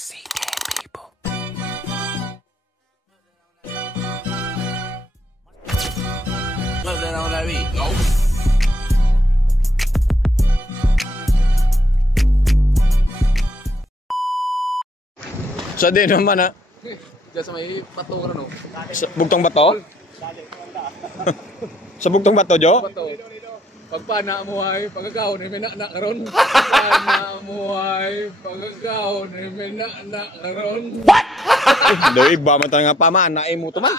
see dead people. Look that on that beat. Go. Sa din naman ha. Diyan sa may bato ka no. Sa bugtong bato? Sa bugtong bato, Jo? Bato. Pagpana mo ay pagkakaon may na karon. Pagpana mo ay pagkakaon may na karon. What? Do iba man nga pamana mo to man.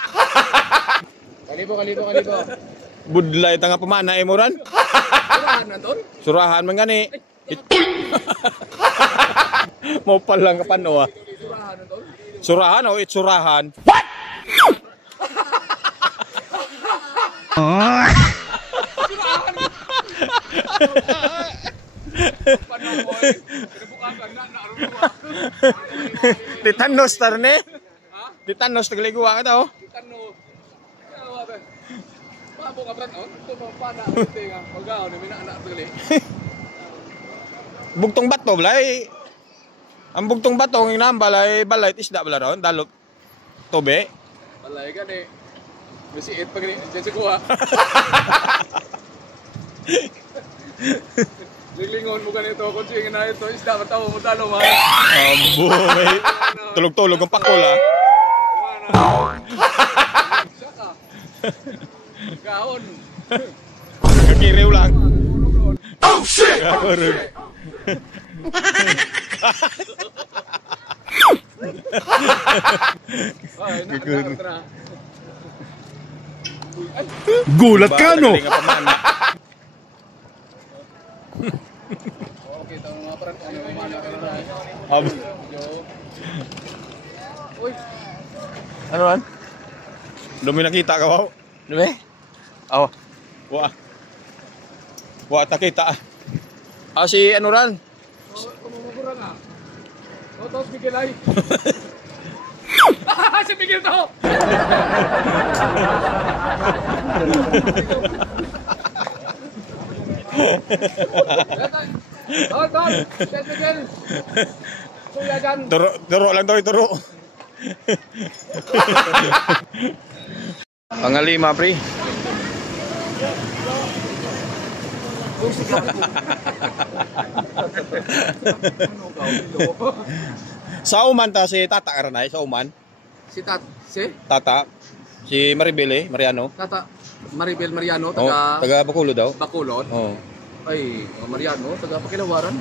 Kalibo. Budlay ta nga pamana mo ran. Surahan na ton? Surahan man gani. Mo pa lang kapano ah. Surahan na ton? Surahan o itsurahan. What? Titanos tarne. Titanos tagliguwa ka daw. Titanos. Pabo ka bran on? Pagpana mo tinga. Pagkakaon may na gali. Bugtong bato balay. Ang bugtong bato ng nambalay balay isda bala ron dalot. Tobe. Balay gani. Bisiit pa gani. Diyan sa kuha. Liglingon mo ganito kung sige na ito isda matawa mo talo man. Aboy. Tulog-tulog ang pakol ah. Saka. Gaon. Kakiriw lang. Oh shit! Gulat ka no? Okay, tama nga parang ano mana ka na. Uy. Ano man? Dumi nakita ka wow? Dumi? Oh. Wa takita. Si ano ran? Kumumugura nga. Tapos Miguel ay. Si Miguel to! Tol! Miguel! Suya dyan! Turo lang daw, turo. Pangalima, pre. Sa uman ta si Tata karanay, sa uman. Si Tata, si Maribel Mariano. Tata Maribel Mariano, taga Bacolod daw. Bacolod? Oo. Ay, Mariano, taga Pakilawaran.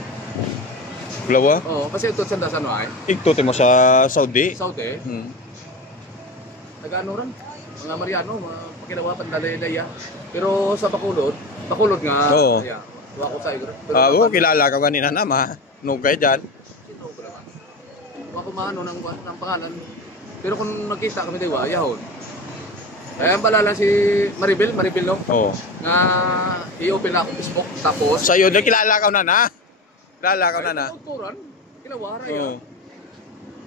Bulawa? Oo, kasi ito sanda sa ano ay? Ikto mo sa Saudi. Saudi? Taga ano rin? Mga Mariano, mga Pakilawa, Pandalay-Daya. Pero sa Bacolod nga. Oo. Yeah, tuwa ko sa iyo. Kilala ka kanina naman. Nugay dyan. Sino ko naman? Tuwa ko maano ng pangalan. Pero kung nakita kami diwa, yahon. Kaya ang balala si Maribel no? Oo. Nga i-open na ako Facebook. Tapos Sa'yo, kilala ka na na. Kilala ka na na. Turan, kinawara Oo.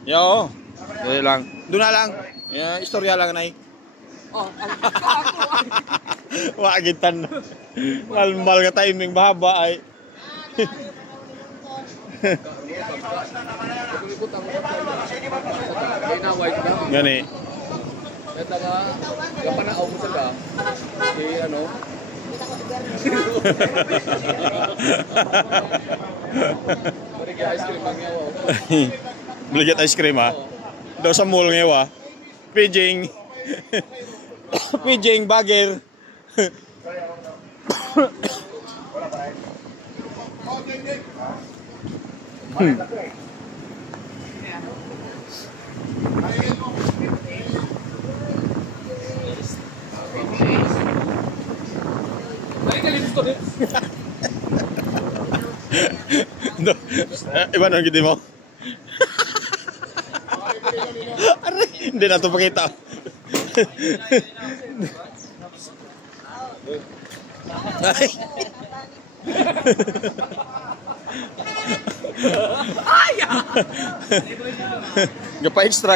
Yo. Dali lang. Doon na lang. Istorya lang na Oh, Wagitan. Malmal ka timing bahaba ay. Gani. Ito nga, kapanaaw mo sila. Si ano? Barigya ice cream ang yawa. Bligit ice cream ha. Daw sa mall ngayon Pijing. Pijing bagger. Iba nang gidi mo? Hindi na ito pakita. Ay! Gapa extra.